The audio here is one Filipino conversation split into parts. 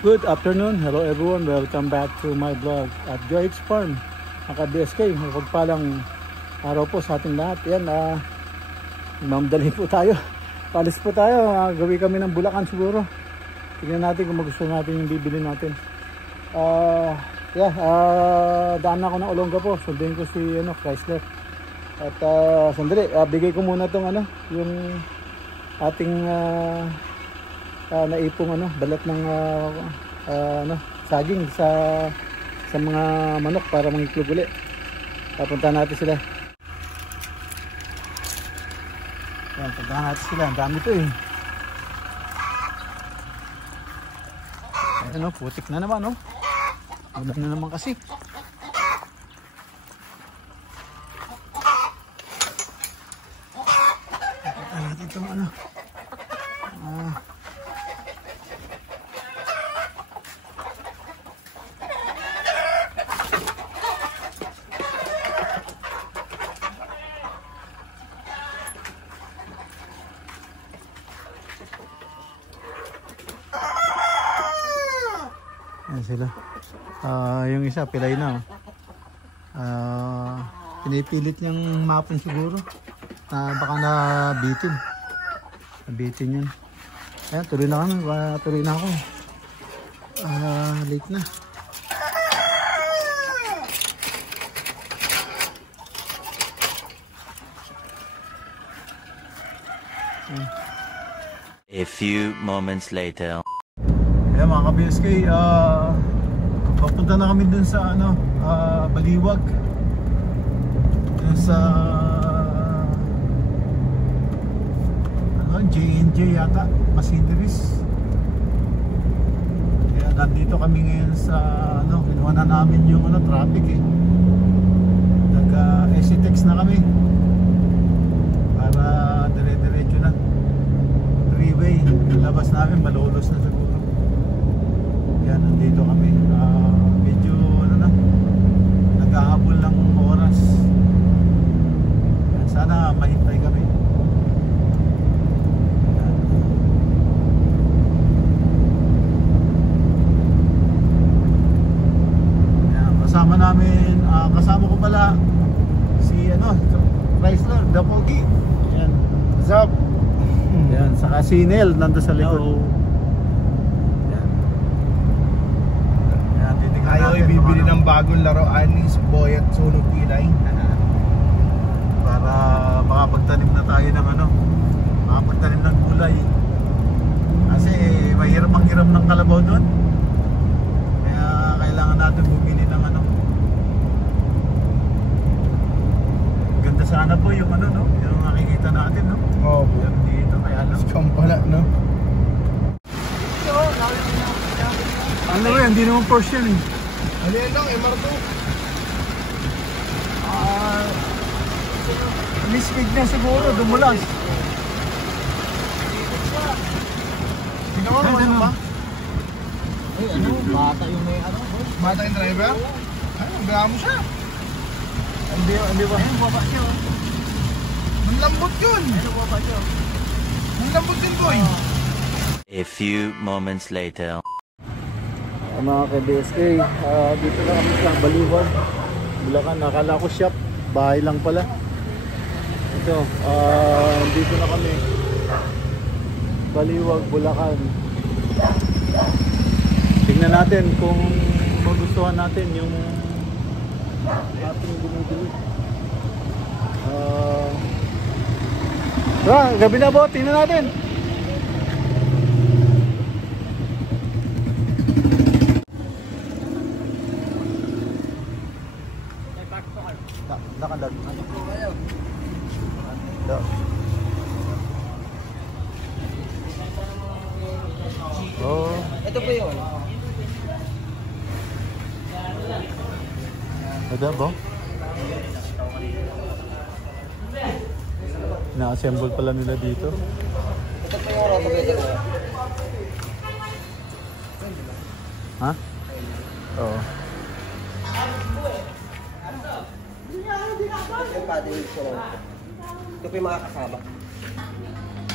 Good afternoon, hello everyone, welcome back to my vlog at Joyx Farm, naka-BSK. Magpalang araw po sa ating lahat. Yan, mamdali po tayo, palis po tayo, gawin kami ng Bulacan siguro. Tingnan natin kung magustuhan natin yung bibili natin. Daan ako ng Olonga po, sundin ko si Chrysler. At sandali, bigay ko muna tong yung ating naipong balat ng saging sa mga manok para mangitlog uli. Papunta natin sila. Yan, puntahan natin sila. Ang dami to eh. Ayan putik na naman ulan na naman kasi. Puntahan natin itong Ayan sila. Yung isa pilay na. Pinipilit niyang mapon siguro. Baka nabitin. Nabitin yun. Ayan, tuloy na kami. Tuloy na ako. Late na. A few moments later. Ayan mga ka-BSK, papunta na kami dun sa Baliwag, dun sa J&J yata, Masinderis. Kaya nandito kami ngayon sa kinuha na namin yung traffic eh. Nag-SCTEX na kami para dire-diretso na freeway. Labas namin malolos na siguro. Yan, nandito kami. Medyo nag-ahabol ng oras. Yan, sana mahintay kami. Yan. Yan, kasama namin, kasama ko pala si Chrysler, the Pogi. Yan, what's up? Yan, saka si Nel nando sa likod. Ayaw ibibili ng bagong laruan ni Boy at Sunog Pilay para makapagtanim na tayo ng makapagtanim ng gulay kasi mahirap ang hiram ng kalabaw doon, kaya kailangan natin bumili ng ganda sana po yung yung nakikita natin yung dito kaya scam pala yan, hindi naman Porsche yan eh. Ano yan lang, MR2. Miskig na siguro, dumulas. Tingnan mo, ano ba? Ay, bata yung may Bata yung driver? Ay, magaya mo siya. Hindi ba? Ayun, baba siya. Manlambot yun. Ayun, baba siya. Manlambot yun, boy. A few moments later. Mga ka-DSK, dito na kami sa Baliwag, Bulacan. Nakala ko shop, bahay lang pala. Ito, dito na kami, Baliwag, Bulacan. Tingnan natin kung magustuhan natin yung ating binibili. Gabi na po, tingnan natin. Nakandag. Oh. Ito po yun. Ada ba? Na-assemble pala nila dito. Ito po yung rotovator. Ha? Oo. Yung padding siya lang. Ito po yung mga kasama.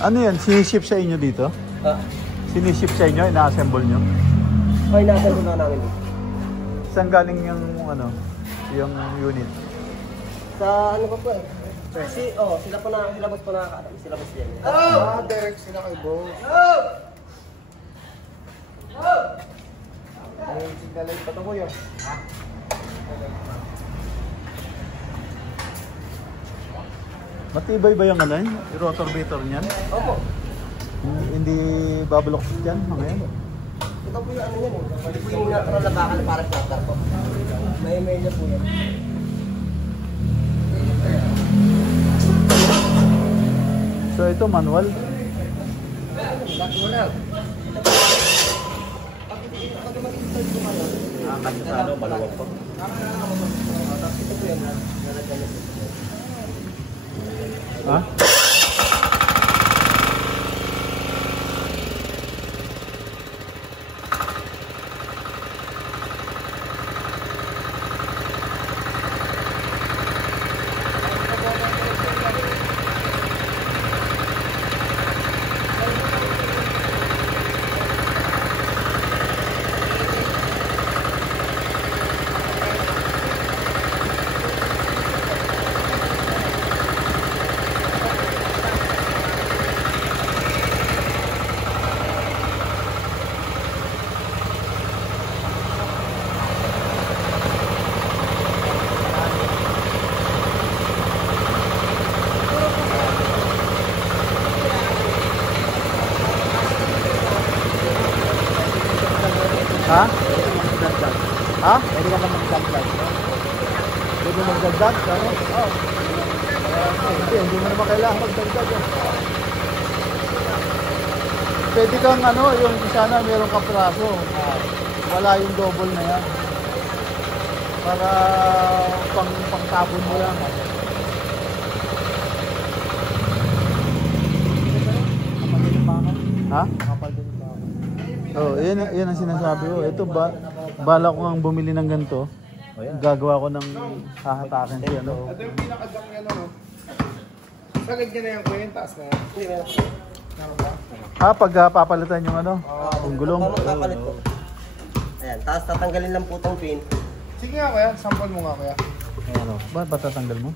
Ano yan? Siniship sa inyo dito? Siniship sa inyo? Ina-assemble nyo? Okay, nasa na namin dito. Saan galing yung ano? Yung unit? Sa ano pa po eh? Sila po na, sila boss po nakakaalam. Sila boss yan. Direct sila kay bro. Ay, signalay pa ito ko yun. Matibay ba yung ano yun? Yung rotor-vator niyan? Opo. Hindi babulok dyan mga yan? Ito po yung ano yan eh. Ito po yung natural na bakal para sa starter po. May niya po yan. So ito manual? Wala. Kasi sa ano, maluwag po? Ito po yan. Ha? Ha? Ha? Pwede ka naman magdagdag. Pwede magdagdag? Ano? Oo. Hindi mo naman kailangan magdagdag. Pwede kang ano, yung sana meron kang praso. Wala yung double na yan. Para pang-sabon mo lang. Ha? Oh, yan ang sinasabi ko. Ito bala ko ang bumili ng ganito. Gagawa ko ng hahatakin si ano. Ito yung pinaka-jack niya no. Sagad niya na yung kuya, taas na yan. Hindi na. Pag papalitan yung ano, yung gulong. Papalit po. Ayan, tapos tatanggalin lang po itong pin. Sige nga kuya, sample mo nga kuya. Ano, ba patatanggal mo?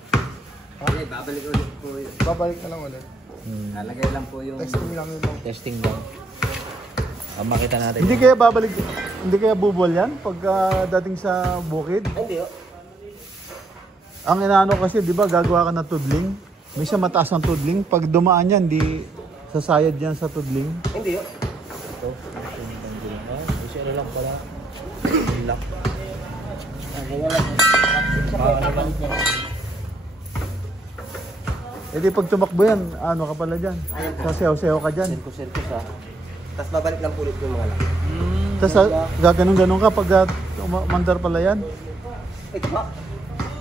Okay, babalik ulit po yun. Babalik na lang ulit. Nalagay lang po yung Testing lang yun. testing lang. Makita natin. Hindi kaya babalik, hindi kaya bubol yan pag dating sa bukid? Hindi oh. Ang inaano kasi, di ba, gagawa ka ng tudling. May siya mataas ang tudling. Pag dumaan yan, di sasayad yan sa tudling. Hindi oh. Ito. Kasi ano lang pala. Lock. E di pag tumakbo yan, ano ka pala dyan? Sasayaw-sayaw ka dyan. Sirkus ah. Tapos babalik lang po ulit yung mga lock. Tapos gaganon-ganon ka pag mandar pala yan. Ito ba?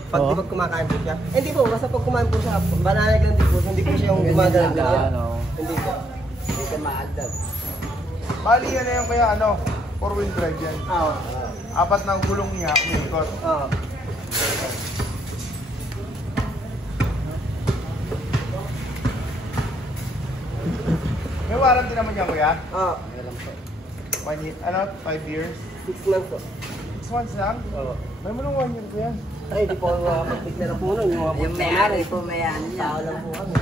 Pag Oo. di ba kumakain po siya? Hindi po, basta pag kumain po siya, banayag lang din po, hindi po siya yung gumagano lang. Hindi po. Hindi ka maaldab. Bali yan na yung kuya, ano, 4-wheel drive yan. Oo. Apat na gulong niya, umikot. Oo. May warranty naman yan kuya. Oo. 1 year, ano, 5 years. 6 months po. 6 months lang? Oo. May mo nung 1 year ko yan. Ay, di po mag-declare po nun. Yung may-ari po, may-ari niya. Tao lang po kami.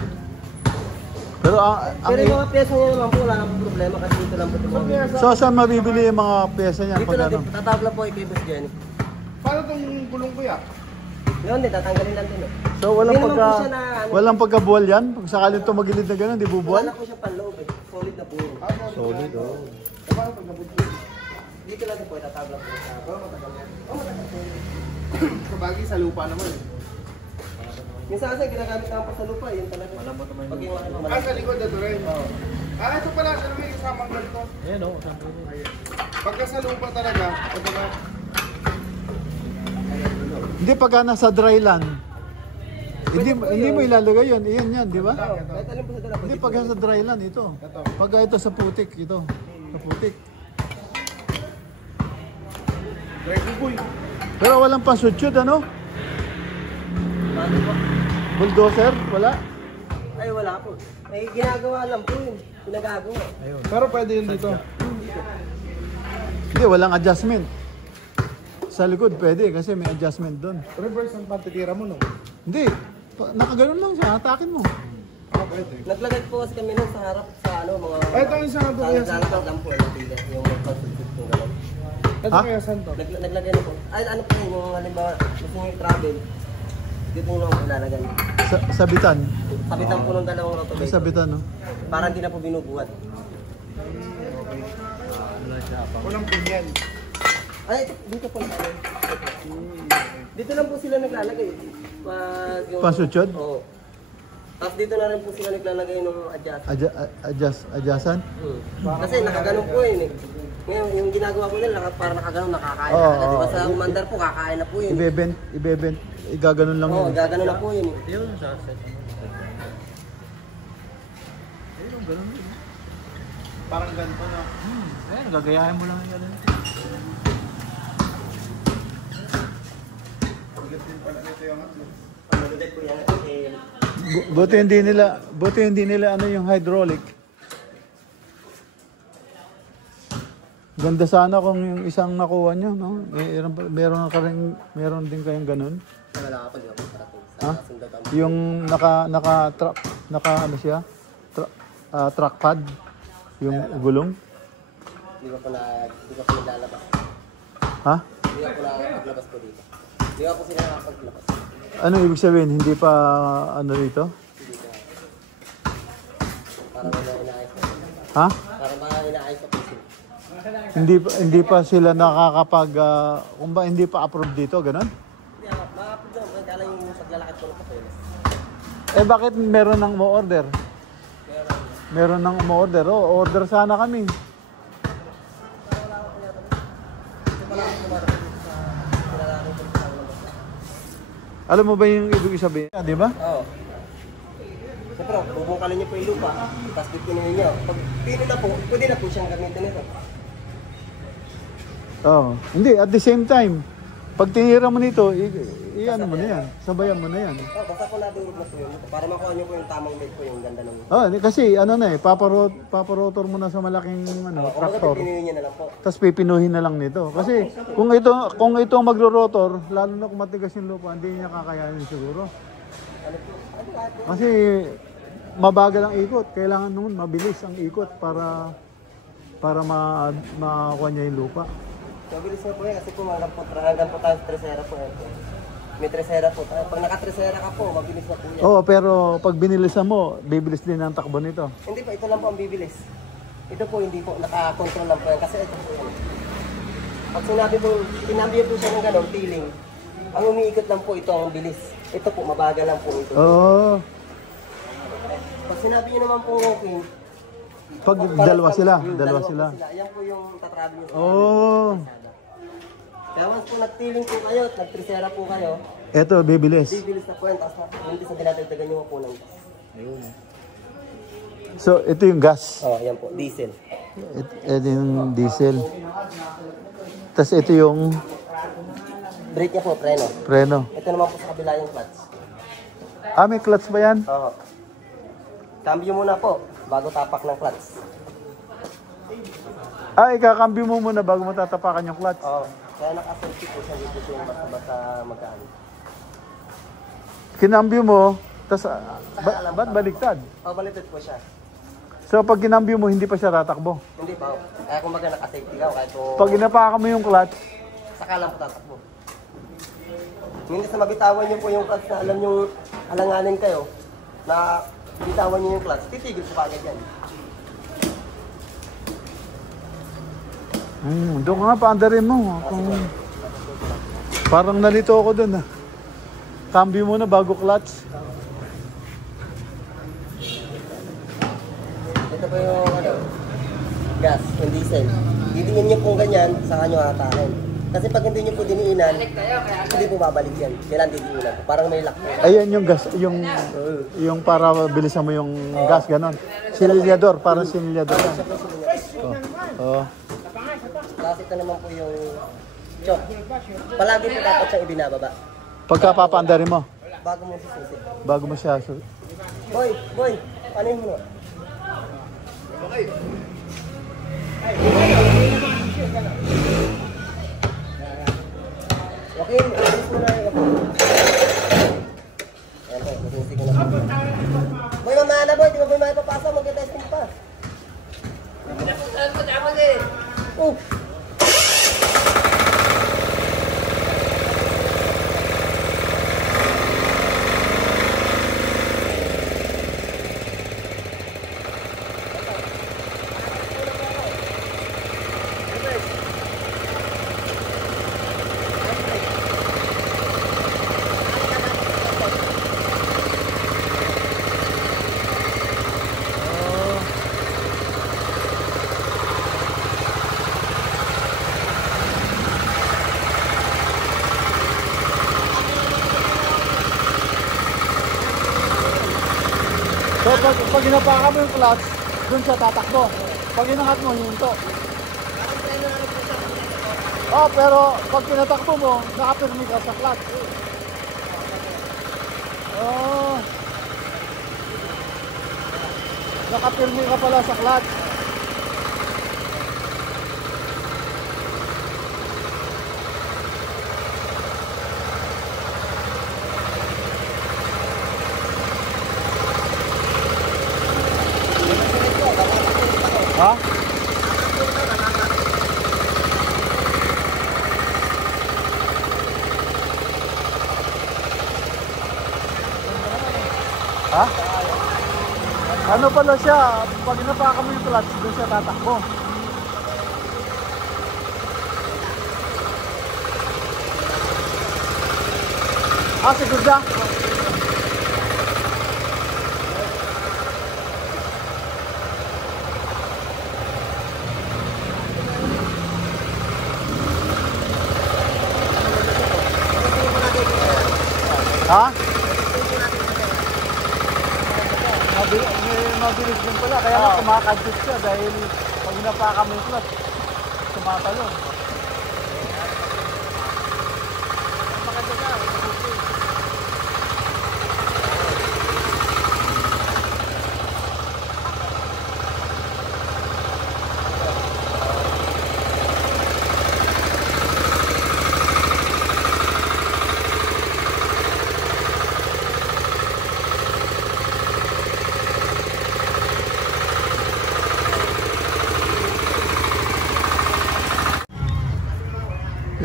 Pero Pero yung mga pyesa niya naman po, wala nang problema kasi dito lang po ito. so saan mabibili yung mga pyesa niya? Dito Pag lang ano? din, tatabla po kay Boss Jenny. Paano itong gulong kuya? Yun din, tatanggalin lang din. So walang Hindi naman pagka po siya na, ano, walang pagkabuwal yan? Pag sakaling tumagilid na gano'n, di bubuwal? wala po siya panloob eh. Solid na po. Solid, oh. Paano pag nabudbud? Dito lang din po, tatabla po siya. Matagal yan. Matagal po. Kabagi sa lupa naman eh. Yung sa kasi, ginagamit naman po sa lupa, yun talaga. Pag yung ano, Ah, sa likod ito rin. Ah, ito pala, ano may kasamang ganito. Ayan, oh. Pagka sa lupa talaga, ito ba? Hindi pagka nasa dry land. Hindi mo ilalagay yun. Iyan yan, di ba? kahit alin po sa dala. Hindi pagka sa dry land ito. Pagka ito sa putik, ito. Sa putik. Ready boy. Pero walang pasutsud, ano? Ano po? Bulldozer, wala? Ay, wala po. Ay, ginagawa lang po yun. Pinagagawa. Pero pwede yun dito. Hindi, walang adjustment. Sa likod pwede kasi may adjustment doon. Reverse ang patitira mo no? Hindi, nakaganon lang siya, hatakin mo. Ah, pwede. Naglagay po kasi kami nun sa harap sa ano, mga... Ay, ito yung sa kuya Sa Santo. lang po, yung tigas, yung pag-subscribe po gano'n. Ito Ha? kuya Santo. Naglagay na po. Ay, ano po yun, yung halimbawa, gusto nyo travel, dito nyo lang ilalagay. Sabitan. Sabitan po ng dalawang May rotovator. sabitan, no? Para hindi na po binubuhat. Walang pinyan. Ay, dito po lang. Dito lang po sila naglalagay. Pag yung... Pasutsod? Oo. Tapos dito na rin po sila naglalagay ng adjust. Adjustan? Kasi nakaganon po yun eh. Ngayon, yung ginagawa ko nila, para nakaganon, nakakain Oo, na agad. Diba oo. sa umandar po, kakain na po yun. Ibebent, igaganon lang Oo, yun. gaganon na po yun eh. Parang ganito na. Ayan, gagayahin mo lang yung gano'n. Bigat din pala nito yung atlo. Malulit po yan. Eh, Buti hindi nila ano yung hydraulic. Ganda sana kung yung isang nakuha nyo, no? Meron din kayong ganun. wala ka pa, di ako parating. Ha? Sa sundatan. Yung naka ano siya? Track pad. Yung gulong. Di ba po nilalabas? Ha? Di ba po nakapaglabas po dito? Di ba po sila nakapaglabas? Ano ibig sabihin? Hindi pa ano dito? Dito. Parang inaayos na. Ha? Parang mga inaayos na po sila. Hindi pa sila nakakapag kung ba hindi pa approve dito, ganun? Hindi, makapag doon. Kaya lang yung paglalakad ko ng papeles. Eh bakit meron ng mo-order? Meron ng mo-order. Oh, order sana kami. Alam mo ba yung ibig sabihin? Di ba? Oo. Siyempre, bubungkalin niyo po yung lupa. Tapos pipinuhin niyo. Pag pino na po, pwede na po siyang gamitin nito. Oh, hindi at the same time. Pag tinira mo nito, ano mo na yan. Sabayan mo na yan. Oh, basta po natin na po yun. Para makuha niyo po yung tamang weight po yung ganda ng... Oh, kasi ano na eh, paparotor mo na sa malaking ano, Kung tractor. pipinuhin niyo na lang po. Tapos pipinuhin na lang nito. Kasi kung ito magro-rotor, lalo na kung matigas yung lupa, hindi niya kakayanin siguro. Ano po? Ano lahat po? Kasi mabagal ang ikot. Kailangan naman mabilis ang ikot para makakuha niya yung lupa. Mabilis na po yan kasi po hanggang po tayo sa tresera po. May tresera po tayo. Pag naka-tresera ka po, mabilis na po yan. Oo, pero pag binilisan mo, bibilis din ang takbo nito. Hindi po, ito lang po ang bibilis. Ito po hindi po, naka-control lang po yan kasi ito po yan. Pag sinabi po siya ng gano'n, tiling, ang umiikot lang po ito ang bilis. Ito po, mabagal lang po ito. Oo. Pag sinabi niyo naman po walking, Pag dalawa sila. Ayan po yung tatravel niyo. Oo. Kaya once po nagtiling po kayo at nagtresera po kayo, Eto, bibilis. bibilis na po yan. Tapos hindi sa dinadagdagan niyo po ng gas. So, ito yung gas. Oh, ayan po, diesel. Ito yung diesel. Tapos ito yung Brake niya po, preno. preno. Ito naman po sa kabila yung clutch. Ah, may clutch ba yan? Oo. Cambio muna po, bago tapak ng clutch. Ay, kakambyo mo muna bago mo tatapakan yung clutch. Oo. Kaya naka-safety po siya, dito siya yung basta magkaan. Kinambyo mo, tapos ba't baliktad? Oo, baliktad po siya. So pag kinambyo mo, hindi pa siya tatakbo. Hindi pa. Kaya kung maga naka-safety ka, kahit po... Pag inapakan mo yung clutch, saka lang po tatakbo. Hindi sa mabitawan niyo po yung clutch na alam yung alanganin kayo, na bitawan niyo yung clutch, titigil po kagad yan. doon ka nga, paandarin mo. Parang nalito ako doon. Cambio muna bago clutch. Ito po yung gas, yung diesel. Didiin niyo po ganyan, saka nyo hatakin. Kasi pag hindi niyo po diniinan, hindi po babalik yan. Kailan didiinan po. Parang may lock po. Ayan yung gas, yung para bilisan mo yung gas, ganon. Sinilyador, parang sinilyador. Oh. Tapos ito naman po yung choke. Palagi po dapat siyang ibinababa. Pagka papaandarin mo, Bago mo sususi. bago mo siya. Boy, ano yung mo? Okay, alis mo na yung ayan po, sususi ko na. Boy, mamaya na boy, di ba boy makipapasa? Mag-testing pa. Oh! So pag inapakan mo yung clutch, doon siya tatakbo. Pag inangat mo, hinto. Oh, pero pag tinatakbo mo, nakapirmi ka sa clutch. Oh. Nakapirmi ka pala sa clutch. Ha? Ha? Ano pala siya? Pag inapakan mo yung clutch, doon siya tatakbo. Siguro siya. Ha? Mabilis din pala, kaya nga kumakadjust siya dahil pag inapakan mo yung clutch, tumatalon.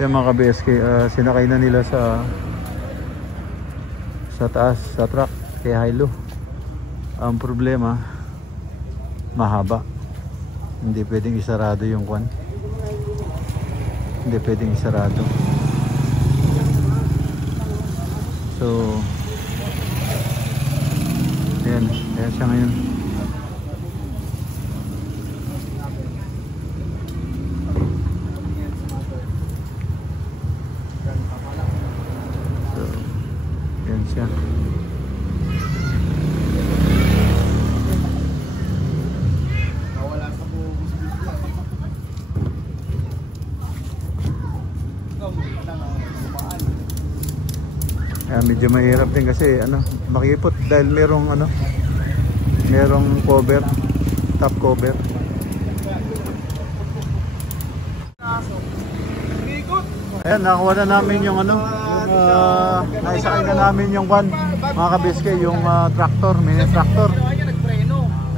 Yan mga ka-BSK, sinakay na nila sa taas, sa truck kay Hilo. Ang problema, mahaba. Hindi pwedeng isarado yung kwan. Hindi pwedeng isarado. So, yan siya ngayon. Siya. Medyo mahirap din kasi makipot dahil merong cover, top cover. Ayan, nakuha na namin yung ano, naisakay na namin yung van, mga kabiskay, yung tractor, mini tractor.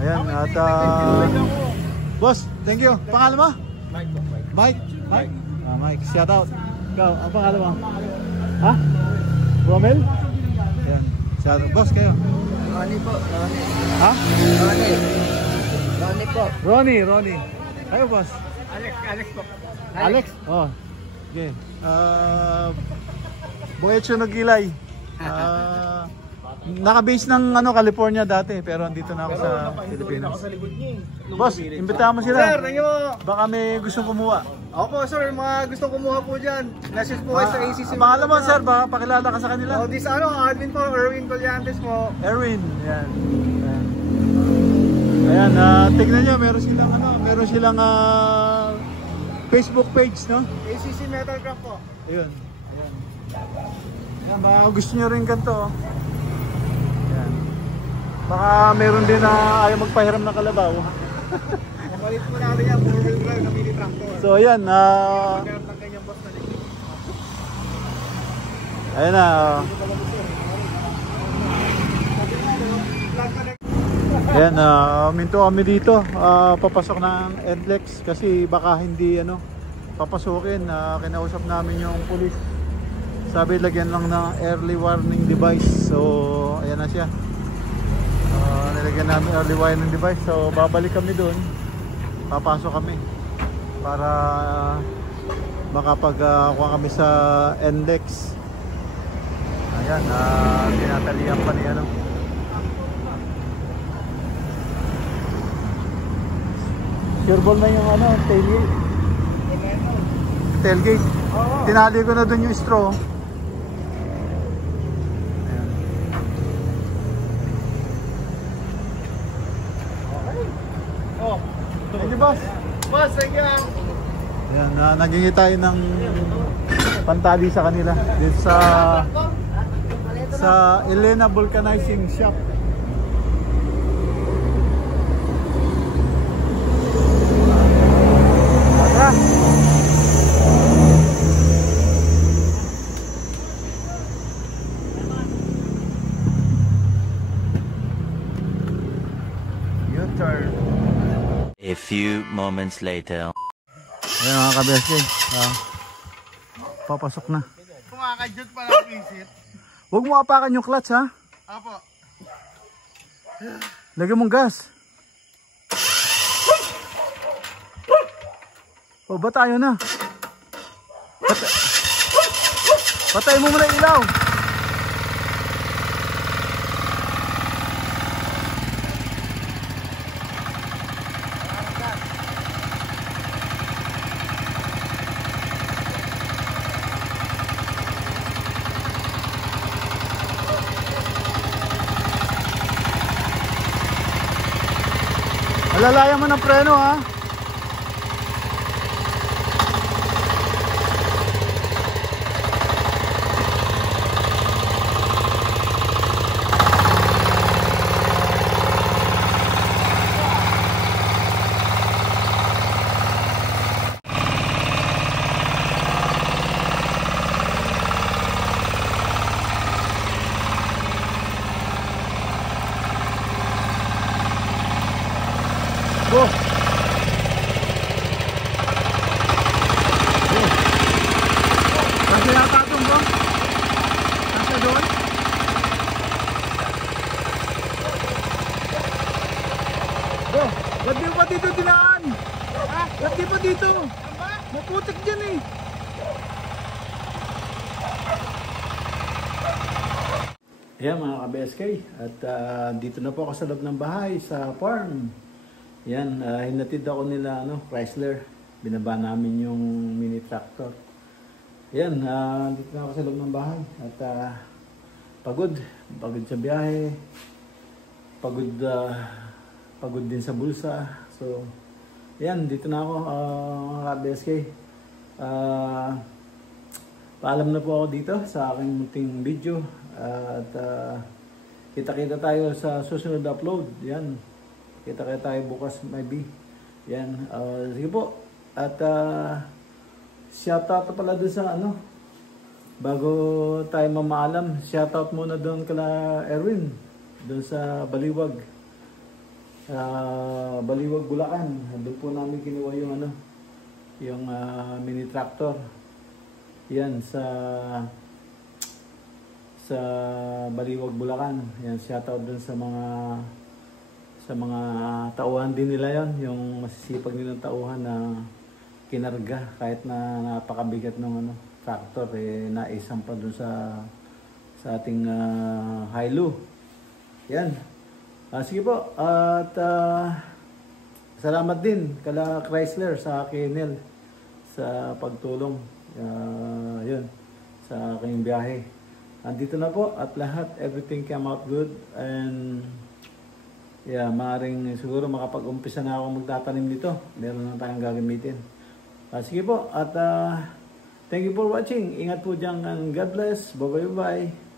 Ayan, at boss, thank you. Pangalan mo? Mike. Mike? Mike, shout out. Ikaw, ang pangalan mo? Ha? Romel? Ayan, shout out. Boss, kayo? Ronnie po, Ronnie. Ha? Ronnie po. Ronnie. Kayo, boss? Alex po. Alex? Oh. Okay. Boyecho Nagilay. Naka-base ng California dati, pero andito na ako sa Pilipinas. Sa likod niya eh. Boss, imbitahan mo sila. Sir, thank you po. Baka may gustong kumuha. Opo sir, mga gustong kumuha po dyan. Message po kayo sa ACC. Pangalan mo, sir, baka pakilala ka sa kanila. Oh, this admin po, Erwin Colliantes po. Erwin, yan. Ayan, tignan nyo, meron silang Facebook page, no? ACC Metalcraft po. Ayun. Yan, baka gusto nyo rin kanto. Yan. Baka meron din na ayaw magpahiram ng kalabaw. Mapalit po natin yan, 4-wheel drive na mini tractor. So ayan, Magkaroon ng kanyang boss na likod. ayan na. Ayan, minto kami dito, papasok ng NLEX kasi baka hindi papasukin. Kinausap namin yung police, sabi lagyan lang ng early warning device. So ayan na siya, nilagyan namin early warning device. So babalik kami doon, papasok kami para makapagkuha kami sa NLEX. Ayan, tinatalian pa ni sureball na yung tailgate. Tinali ko na dun yung straw. Ayan. Oh, Thank you, boss. boss, thank you. Ayan, nagingi tayo ng pantali sa kanila dito sa Elena Vulcanizing Shop. U-turn. A few moments later. Ayan mga kabeske, papasok na. Kumakadyot pa lang visit. Huwag mo apakan yung clutch, ha? Apo. Lagyan mong gas. O ba tayo na? Patay mo muna ilaw. Alalayan mo ng preno, ha? Go! Kasi yata doon ba? Nasa doon? Go! Ba't di pa dito dinaan? Ha? Ba't di pa dito? Maputik dyan eh. Ayan mga ka-BSK, at dito na po ako sa loob ng bahay sa farm. Yan, hinatid ako nila Chrysler. Binaba namin yung mini tractor. Yan, dito na ako sa loob ng bahay. At pagod sa biyahe. Pagod din sa bulsa. So, yan, dito na ako mga BSK. Paalam na po ako dito sa aking munting video. At kita-kita tayo sa susunod na upload. Yan. Kita-kita tayo bukas maybe. Yan. Sige po. At shoutout pala doon sa ano, bago tayo mamaalam, shoutout muna doon kala Erwin, doon sa Baliwag. Baliwag, Bulacan. Doon po namin kinuha yung ano, yung mini tractor. Yan sa Baliwag, Bulacan. Yan, shoutout doon sa mga tauhan din nila yon, yung masisipag nilang tauhan na kinarga kahit na napakabigat ng ano, tractor naisampa doon sa ating hilo. Yan. Sige po, at salamat din kala Chrysler sa Kenel sa pagtulong yun sa aking biyahe. Andito na po at lahat, everything came out good, and yeah, maaaring siguro makapag-umpisa na ako magtatanim dito. Meron na tayong gagamitin. Sige po, at thank you for watching. Ingat po dyan, and God bless. Bye bye bye.